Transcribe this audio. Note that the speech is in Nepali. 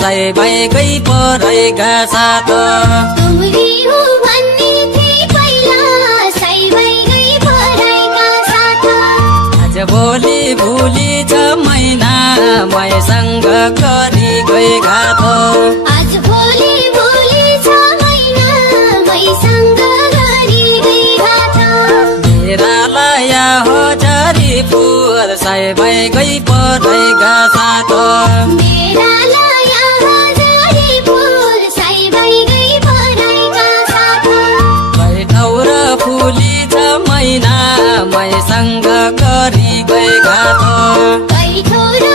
सय भएकै परेका साथ तुमरी हो भन्ने थिए पहिला सय भएकै परेका साथ आज भोलि भुली छ महिना मैसँग गरी गए घात आज भोलि भोलि छ महिना मैसँग गरी गए घात मेरालाई हो झरी फुल सय भएकै परेका साथ मेरालाई झरी फुल सय भएकै परेका साथ बैठौ र फुली छ महिना मैसँग गरी गए घात बैठौ र